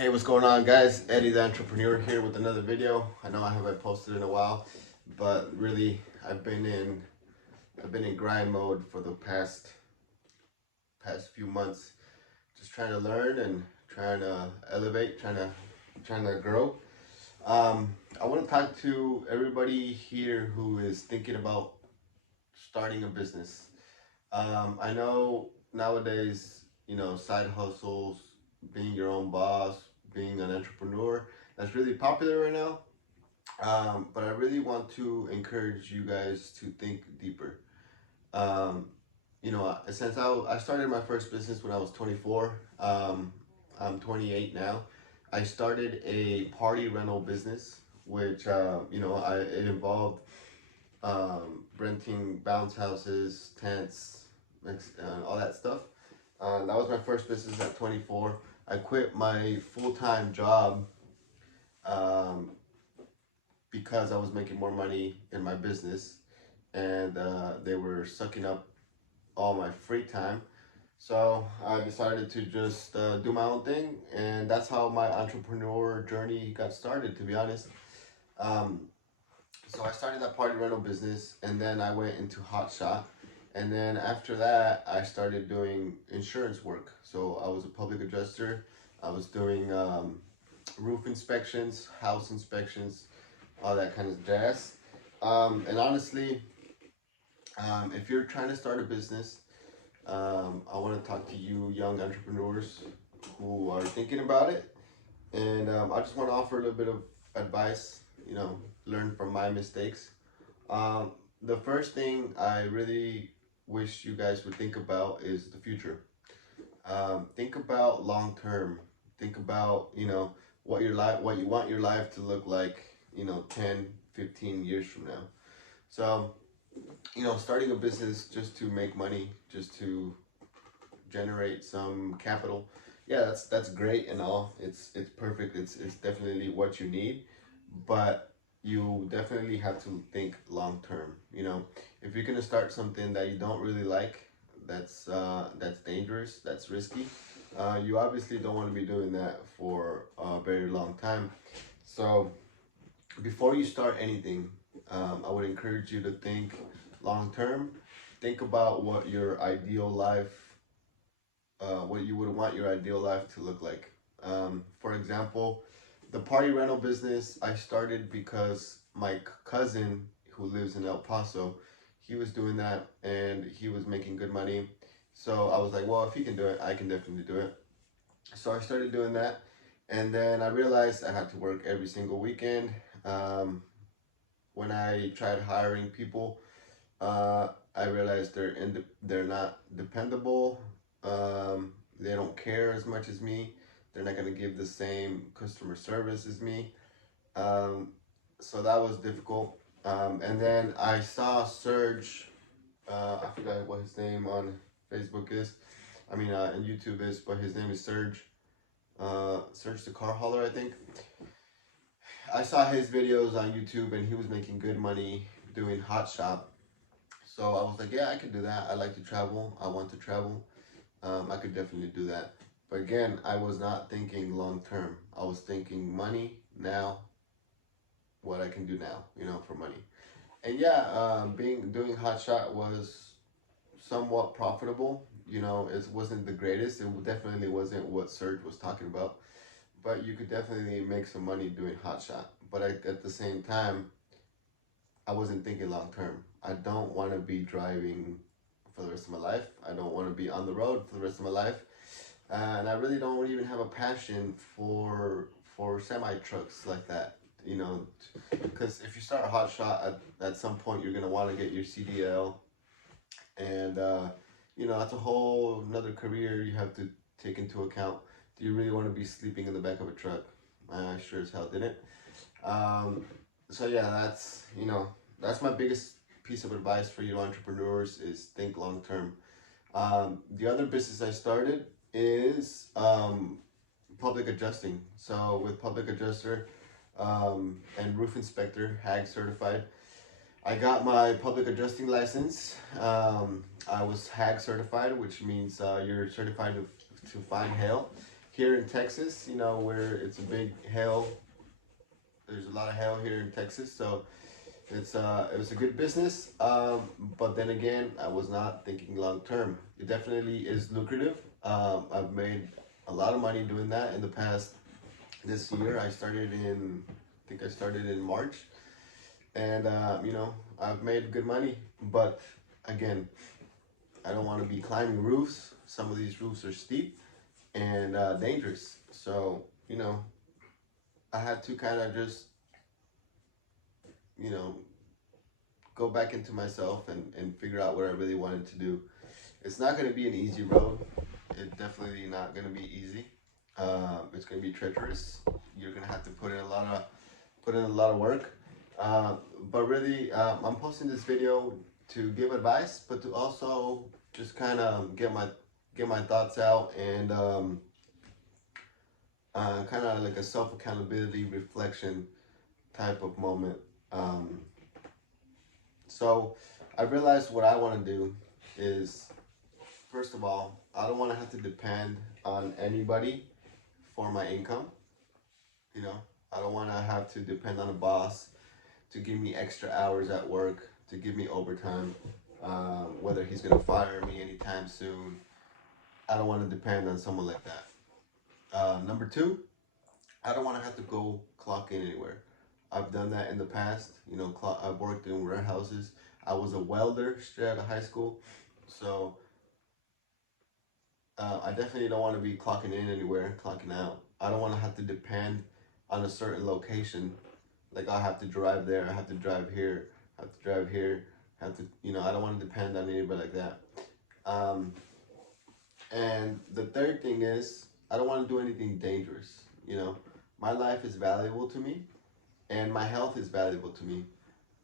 Hey, what's going on, guys? Eddie the Entrepreneur here with another video. I know I haven't posted in a while, but really I've been in grind mode for the past few months, just trying to learn and trying to elevate, trying to grow. I want to talk to everybody here who is thinking about starting a business. I know nowadays, side hustles, being your own boss, being an entrepreneur, that's really popular right now. But I really want to encourage you guys to think deeper. Um, since I started my first business when I was 24, I'm 28 now. I started a party rental business, which, it involved renting bounce houses, tents, all that stuff. That was my first business at 24. I quit my full-time job um, because I was making more money in my business, and they were sucking up all my free time. So I decided to just do my own thing, and that's how my entrepreneur journey got started, to be honest. Um, so I started that party rental business, and then I went into Hotshot, and then after that I started doing insurance work. So I was a public adjuster. I was doing roof inspections, house inspections, all that kind of jazz. And honestly, if you're trying to start a business, I want to talk to you young entrepreneurs who are thinking about it, and I just want to offer a little bit of advice. Learn from my mistakes. Um, the first thing I really wish you guys would think about is the future. Think about long term. Think about what you want your life to look like. 10, 15 years from now. So starting a business just to make money, just to generate some capital, yeah, that's great and all. It's perfect. It's definitely what you need, but you definitely have to think long term. If you're gonna start something that you don't really like, that's dangerous, that's risky. You obviously don't want to be doing that for a very long time. So before you start anything, I would encourage you to think long term. Think about what you would want your ideal life to look like. For example, the party rental business I started because my cousin who lives in El Paso, he was doing that and he was making good money. So I was like, well, if he can do it, I can definitely do it. So I started doing that, and then I realized I had to work every single weekend. Um, when I tried hiring people, I realized they're not dependable. They don't care as much as me. They're not gonna give the same customer service as me. Um, so that was difficult. And then I saw Serge. I forgot what his name on Facebook is. I mean, on YouTube is, but his name is Serge. Serge the Car Hauler, I think. I saw his videos on YouTube, and he was making good money doing hot shop. So I was like, yeah, I could do that. I like to travel. I want to travel. I could definitely do that. But again, I was not thinking long term. I was thinking money now, what I can do now, for money. And yeah, doing hot shot was somewhat profitable. It wasn't the greatest. It definitely wasn't what Serge was talking about. But you could definitely make some money doing hot shot. But at the same time, I wasn't thinking long term. I don't want to be driving for the rest of my life. I don't want to be on the road for the rest of my life. And I really don't even have a passion for semi trucks like that. Because if you start a hot shot at some point, you're gonna want to get your CDL, and that's a whole another career you have to take into account. Do you really want to be sleeping in the back of a truck? I sure as hell didn't. Um, so yeah, that's my biggest piece of advice for you entrepreneurs is think long term. The other business I started is public adjusting. So with public adjuster and roof inspector, HAG certified, I got my public adjusting license. I was HAG certified, which means you're certified to find hail. here in Texas, you know, where it's a big hail. There's a lot of hail here in Texas, so it was a good business. But then again, I was not thinking long term. It definitely is lucrative. I've made a lot of money doing that in the past. This year, I think I started in March, and you know, I've made good money. But again, I don't want to be climbing roofs. Some of these roofs are steep and dangerous. So you know, I had to kind of just, you know, go back into myself and figure out what I really wanted to do. It's not going to be an easy road. It's definitely not going to be easy. It's going to be treacherous. You're going to have to put in a lot of work. Uh, but really, I'm posting this video to give advice, but to also just kind of get my thoughts out and kind of like a self accountability reflection type of moment. Um, so I realized what I want to do is, first of all, I don't want to have to depend on anybody for my income. You know, I don't want to have to depend on a boss to give me extra hours at work, to give me overtime, whether he's going to fire me anytime soon. I don't want to depend on someone like that. Number two, I don't want to have to go clock in anywhere. I've done that in the past. You know, I've worked in warehouses. I was a welder straight out of high school. So I definitely don't want to be clocking in anywhere, clocking out. I don't want to have to depend on a certain location. Like I have to drive there, I have to drive here, I have to drive here, have to, you know, I don't want to depend on anybody like that. Um, and the third thing is, I don't want to do anything dangerous. You know, my life is valuable to me, and my health is valuable to me.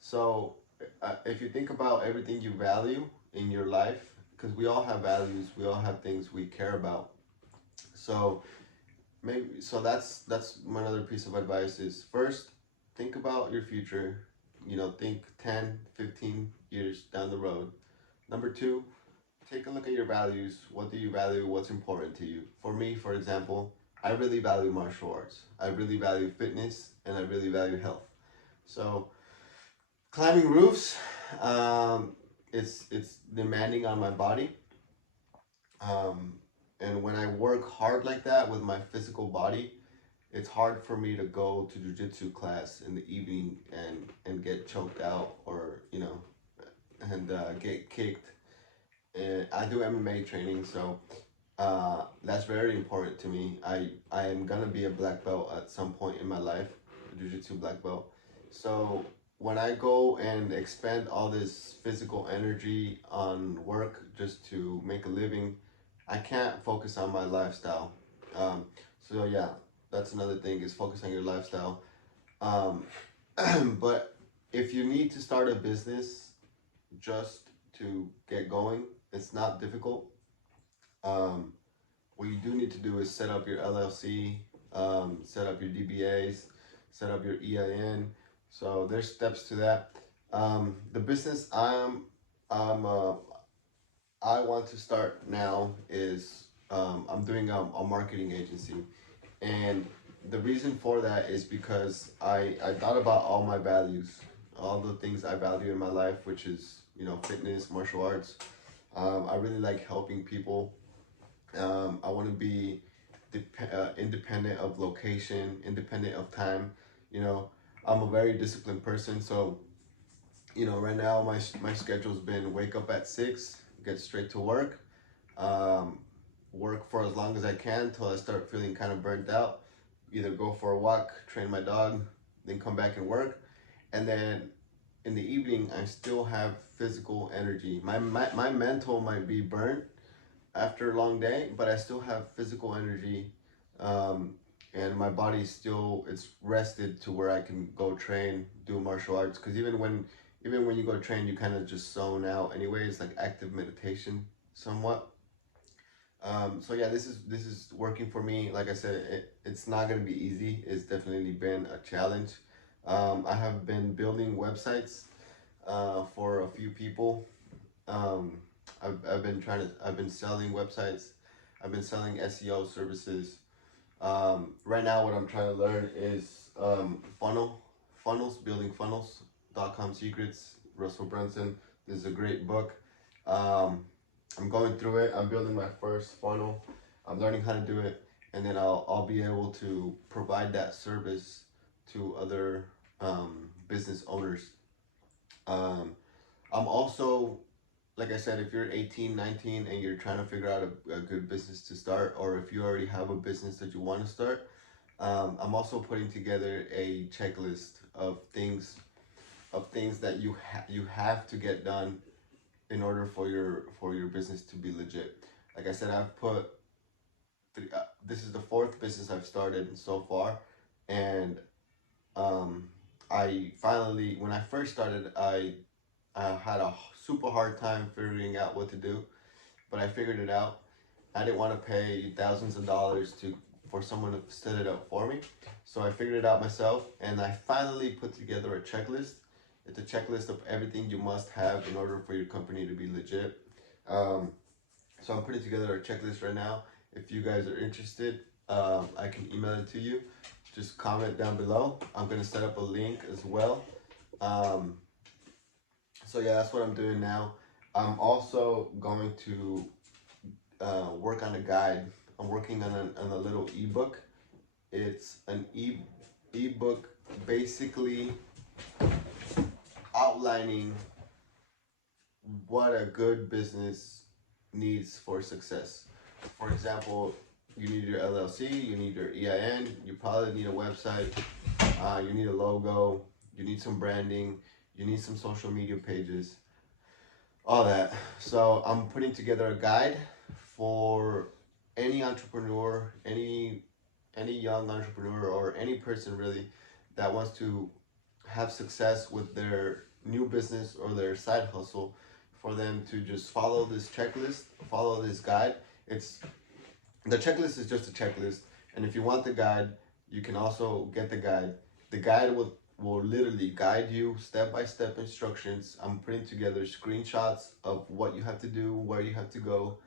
So, if you think about everything you value in your life, because we all have values, we all have things we care about. So maybe so that's my other piece of advice is first think about your future. You know, think 10, 15 years down the road. Number two, take a look at your values. What do you value? What's important to you? For me, for example, I really value martial arts. I really value fitness, and I really value health. So climbing roofs, it's demanding on my body. Um, and when I work hard like that with my physical body, it's hard for me to go to jujitsu class in the evening and get choked out or you know and get kicked. And I do MMA training, so that's very important to me. I am gonna be a black belt at some point in my life, a jiu-jitsu black belt. So when I go and expend all this physical energy on work just to make a living, I can't focus on my lifestyle. Um, so yeah, that's another thing is focus on your lifestyle. Um, but if you need to start a business just to get going, it's not difficult. Um, what you do need to do is set up your LLC, set up your DBAs, set up your EIN. So there's steps to that. The business I'm I want to start now is I'm doing a marketing agency, and the reason for that is because I thought about all my values, all the things I value in my life, which is you know fitness, martial arts. I really like helping people. I want to be independent of location, independent of time. You know, I'm a very disciplined person, so you know, right now my schedule's been wake up at 6, get straight to work, um, work for as long as I can till I start feeling kind of burnt out. Either go for a walk, train my dog, then come back and work, and then in the evening I still have physical energy. My mental might be burnt after a long day, but I still have physical energy, um, and my body still it's rested to where I can go train, do martial arts. Because even when you go train, you kind of just zone out. Anyway, it's like active meditation, somewhat. So yeah, this is working for me. Like I said, it's not gonna be easy. It's definitely been a challenge. I have been building websites for a few people. Um, I've been selling websites. I've been selling SEO services. Right now, what I'm trying to learn is funnels, building funnels.com secrets. Russell Brunson. This is a great book. Um, I'm going through it. I'm building my first funnel. I'm learning how to do it, and then I'll be able to provide that service to other business owners. Um, I'm also, like I said, if you're 18, 19, and you're trying to figure out a good business to start, or if you already have a business that you want to start, I'm also putting together a checklist of things that you have to get done in order for your business to be legit. Like I said, I've put this is the fourth business I've started so far, and um, I finally, when I first started, I had a super hard time figuring out what to do, but I figured it out. I didn't want to pay thousands of dollars to for someone to set it up for me, so I figured it out myself, and I finally put together a checklist. It's a checklist of everything you must have in order for your company to be legit. Um, so I'm putting together a checklist right now. If you guys are interested, I can email it to you. Just comment down below. I'm gonna set up a link as well. Um, so yeah, that's what I'm doing now. I'm also going to work on a guide. I'm working on a little ebook. It's an ebook basically outlining what a good business needs for success. For example, you need your LLC, you need your EIN, you probably need a website, you need a logo, you need some branding, you need some social media pages, all that. So I'm putting together a guide for any entrepreneur, any young entrepreneur, or any person really that wants to have success with their new business or their side hustle, for them to just follow this checklist, follow this guide. It's The checklist is just a checklist, and if you want the guide, you can also get the guide. The guide will literally guide you step by step instructions. I'm putting together screenshots of what you have to do, where you have to go.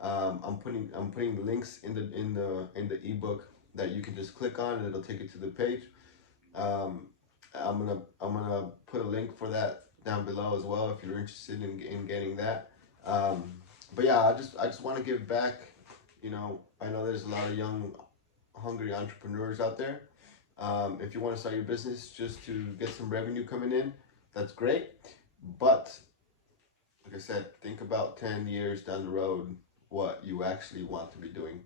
I'm putting links in the ebook that you can just click on and it'll take you to the page. Um, I'm gonna put a link for that down below as well if you're interested in getting that. Um, but yeah, I just want to give back. You know, I know there's a lot of young, hungry entrepreneurs out there. If you want to start your business just to get some revenue coming in, that's great. But like I said, think about 10 years down the road what you actually want to be doing.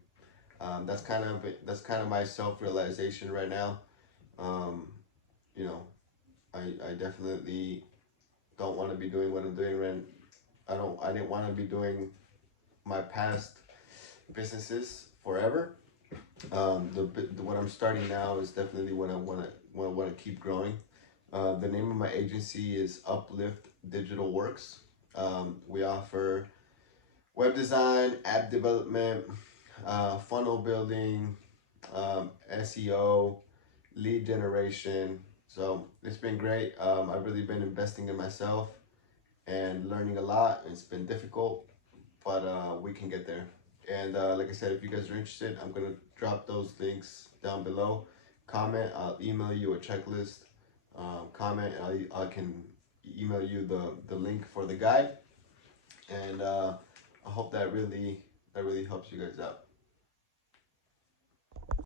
That's kind of my self realization right now. Um, you know, I definitely don't want to be doing what I'm doing right. I didn't want to be doing my past businesses forever. What I'm starting now is definitely what I want to keep growing. The name of my agency is Uplift Digital Works. We offer web design, app development, funnel building, SEO, lead generation. So it's been great. I've really been investing in myself and learning a lot. It's been difficult, but we can get there. And like I said, if you guys are interested, I'm gonna drop those links down below. Comment, I'll email you a checklist. Comment, and I can email you the link for the guide. And I hope that really helps you guys out.